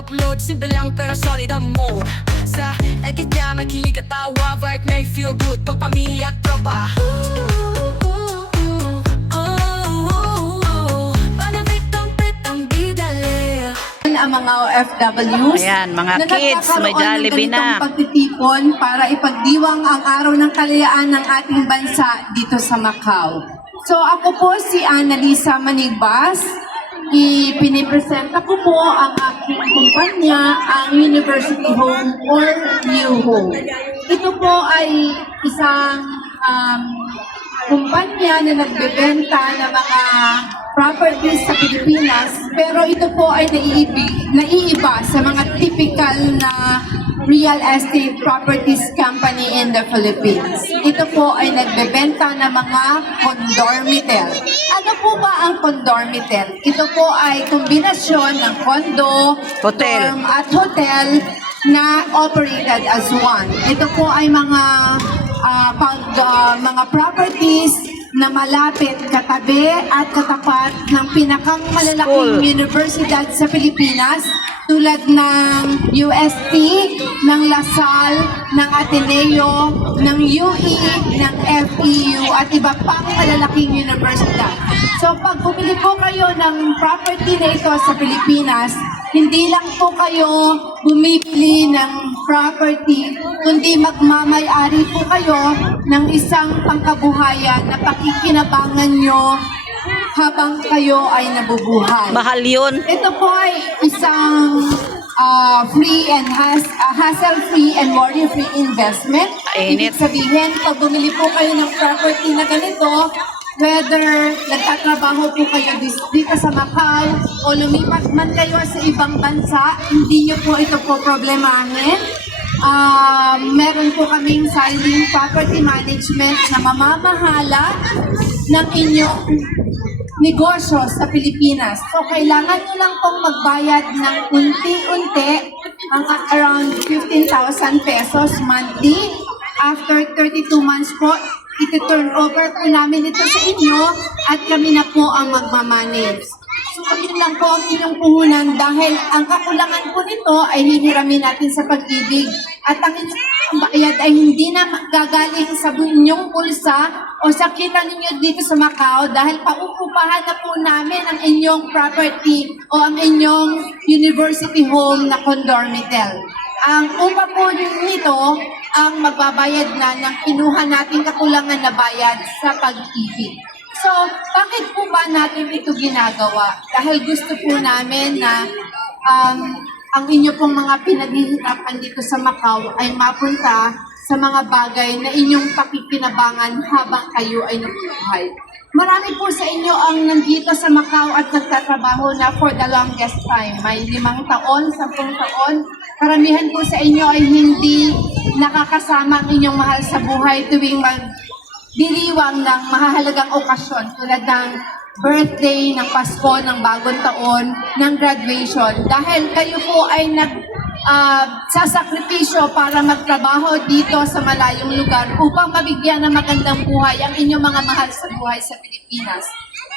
upload, simple lang pero solid ang mode. Sa edit niya makilig at tawa, vibe may feel good pag pamilya at tropa. Ang mga OFWs. Ayan, mga kids, may Jollibee na. Pagtitipon para ipagdiwang ang araw ng kalayaan ng ating bansa dito sa Macau. So ako po si Annalisa Manigbas. Ipinipresenta ko po ang aking kumpanya, ang University Home or New Home. Ito po ay isang kumpanya na nagbebenta ng mga properties sa Pilipinas, pero ito po ay naiiba sa mga typical na real estate properties company in the Philippines. Ito po ay nagbebenta ng mga condormital. Ano po ba ang condormital? Ito po ay kombinasyon ng condo, Hotel. dorm at hotel na operated as one. Ito po ay mga mga properties na malapit, katabi at katapat ng pinakang malalaking universidad sa Pilipinas tulad ng UST, ng LaSalle, ng Ateneo, ng UE, ng FEU at iba pang malalaking universidad. So pag bumili po kayo ng property na ito sa Pilipinas, hindi lang po kayo bumibili ng property, kundi magmamay-ari po kayo ng isang pangkabuhayan na pakikinabangan nyo habang kayo ay nabubuhay. Mahal yun. Ito po ay isang free and hassle-free and worry-free investment. Init. Ibig sabihin, pag bumili po kayo ng property na ganito, whether nagtatrabaho po kayo dito sa Macau o lumipat man kayo sa ibang bansa, hindi nyo po ito po problemahin. Meron po kaming silent property management na mamamahala ng inyong negosyo sa Pilipinas. So, kailangan nyo lang pong magbayad ng unti-unti ang around 15,000 pesos monthly. After 32 months po, iti-turn over po namin ito sa inyo at kami na po ang magmamanage. So, yun lang po ang inyong puhunan dahil ang kakulangan po nito ay hiniramin natin sa pag-ibig at ang inyong bayad ay hindi na gagaling sa inyong pulsa o sa kita ninyo dito sa Macau dahil pauupahan na po namin ang inyong property o ang inyong university home na condormital. Ang upa po nito ang magbabayad na ng kinuha nating kakulangan na bayad sa pag-ibig. So, bakit po ba natin ito ginagawa? Dahil gusto po namin na ang inyo pong mga pinaghihirapan dito sa Macau ay mapunta sa mga bagay na inyong pakikinabangan habang kayo ay nabubuhay. Marami po sa inyo ang nandito sa Macau at nagtatrabaho na for the longest time. May 5 taon, 10 taon. Karamihan po sa inyo ay hindi nakakasama ang inyong mahal sa buhay tuwing magdiriwang ng mahahalagang okasyon tulad ng birthday, ng Pasko, ng bagong taon, ng graduation. Dahil kayo po ay sasakripisyo para magtrabaho dito sa malayong lugar upang mabigyan ng magandang buhay ang inyong mga mahal sa buhay sa Pilipinas.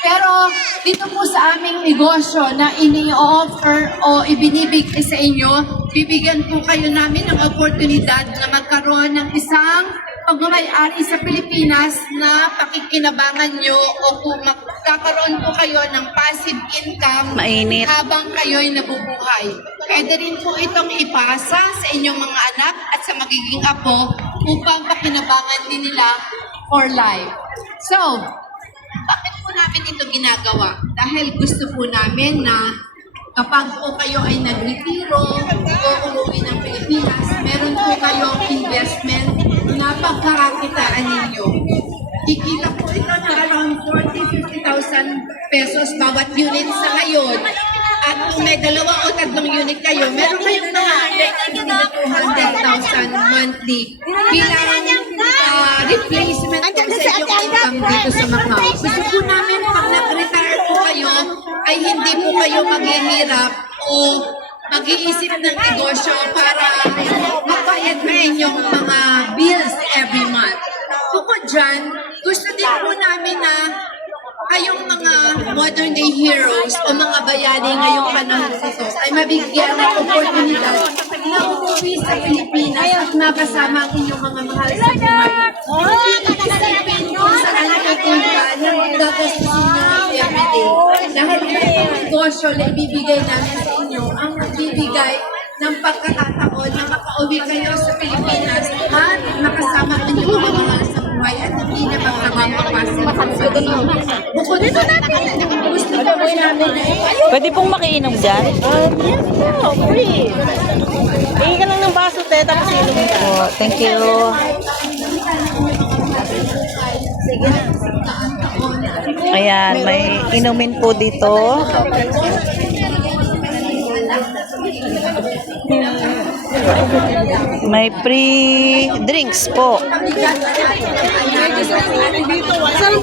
Pero dito po sa aming negosyo na ini-offer o ibinibigay sa inyo, bibigyan po kayo namin ng oportunidad na magkaroon ng isang pagmamay-ari sa Pilipinas na pakikinabangan nyo o kung magkakaroon po kayo ng passive income Mainit. habang kayo'y nabubuhay. Pwede rin po itong ipasa sa inyong mga anak at sa magiging apo upang pakinabangan din nila for life. So, bakit po namin ito ginagawa? Dahil gusto po namin na kapag po kayo ay nagretiro o umuwi ng Pilipinas, meron po kayong investment na pagkakakitaan ninyo. Kikita po ito na around 40,000-50,000 pesos bawat unit sa ngayon. At kung may 2 o 3 unit kayo, meron kayong mga 200,000 monthly bilang replacement po sa inyong income dito sa Macau. Gusto po namin pag nag-retire po kayo, ay hindi po kayo maghihirap o mag-iisip ng negosyo para magbayad na inyong mga bills every month. Bukod dyan, gusto din po namin na kayong mga modern day heroes o mga bayani ngayong panahon ito ay mabigyan ng oportunidad na umuwi sa Pilipinas at makasama ang inyong mga mahal sa buhay. Isipin kung saan kapunta na magdagastusin nyo everyday. Dahil itong negosyo na ibibigay namin sa inyo ang magbibigay ng pagkakataon na makauwi kayo sa Pilipinas at makasama ang inyong mga mahal sa buhay at hindi na magpapapasok sa inyo. Bukod sa gusto ko rin namin na Pwede pong makiinom dyan? Free. Tingin ka lang ng baso, te, tapos inom ka. Oh, thank you. Ayan, may inumin po dito. May free drinks po.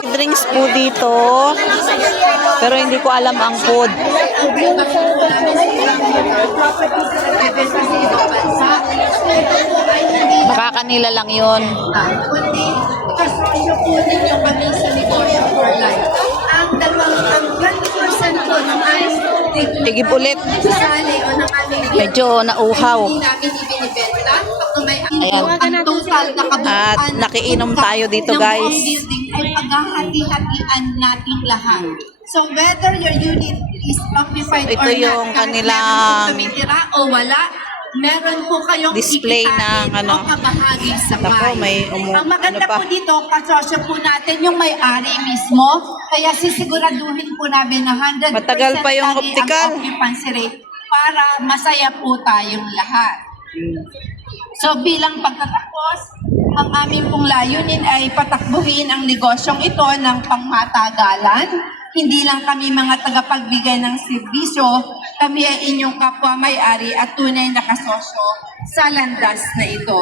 Drinks po dito. Pero hindi ko alam ang food. Baka kanila lang yun. kundi kasosyo po ninyo kami sa negosyo for life. Ang 20% po ng aming Tigib ulit. sali o ng aming Medyo nauhaw. hindi namin ibinibenta. Pag may Ayan. ang total na kabuuan At nakiinom tayo dito, ng guys. buong building ay paghahati-hatian nating lahat. So whether your unit is occupied Ito or yung not, kahit kanilang meron po tumitira o wala, meron po kayong display kikitain ng ano. o kabahagi sa Naku, bahay. may Ang maganda ano pa? po dito, kasosyo po natin yung may-ari mismo, kaya sisiguraduhin po namin na 100% Matagal pa yung lagi optical. ang occupancy rate para masaya po tayong lahat. So bilang pagtatapos, ang aming pong layunin ay patakbuhin ang negosyong ito ng pangmatagalan. Hindi lang kami mga tagapagbigay ng serbisyo, kami ay inyong kapwa may-ari at tunay na kasosyo sa landas na ito.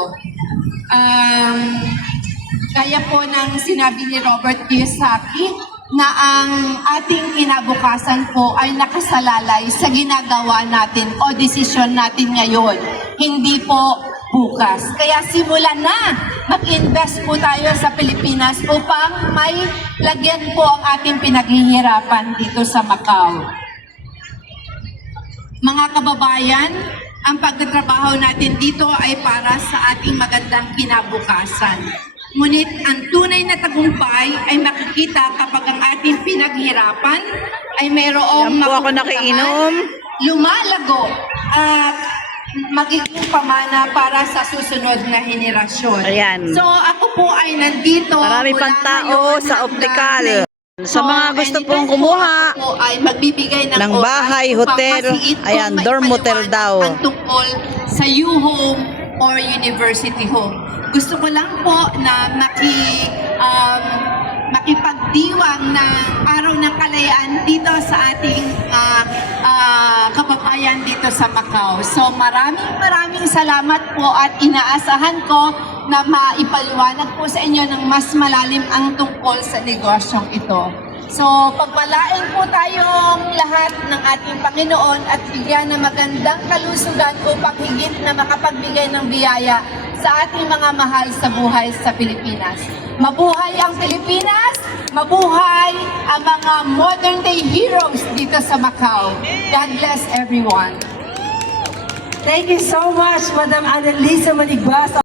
Kaya po ng sinabi ni Robert Kiyosaki na ang ating kinabukasan po ay nakasalalay sa ginagawa natin o desisyon natin ngayon, hindi po bukas. Kaya simulan na mag-invest po tayo sa Pilipinas upang may lagyan po ang ating pinaghihirapan dito sa Macau. Mga kababayan, ang pagtatrabaho natin dito ay para sa ating magandang kinabukasan. Ngunit ang tunay na tagumpay ay makikita kapag ang ating pinaghirapan ay mayroong Yan po ako mapupuntahan, nakiinom. lumalago at magiging pamana para sa susunod na henerasyon. Ayan. So ako po ay nandito. Marami mula pang tao ngayon sa hanggang optical. May- Sa mga gusto pong anytime kumuha po ako ay magbibigay ng ng oras bahay, upang hotel. masiit ko Ayan, dorm hotel maipaliwanag daw. ang tungkol sa U-Home or University Home. Gusto ko lang po na makipagdiwang ng araw ng kalayaan dito sa ating kababayan dito sa Macau. So maraming salamat po at inaasahan ko na maipaliwanag po sa inyo ng mas malalim ang tungkol sa negosyong ito. So, pagpalain po tayong lahat ng ating Panginoon at bigyan ng magandang kalusugan upang higit na makapagbigay ng biyaya sa ating mga mahal sa buhay sa Pilipinas. Mabuhay ang Pilipinas! Mabuhay ang mga modern day heroes dito sa Macau. God bless everyone. Thank you so much, Madam Annalisa Manigwas.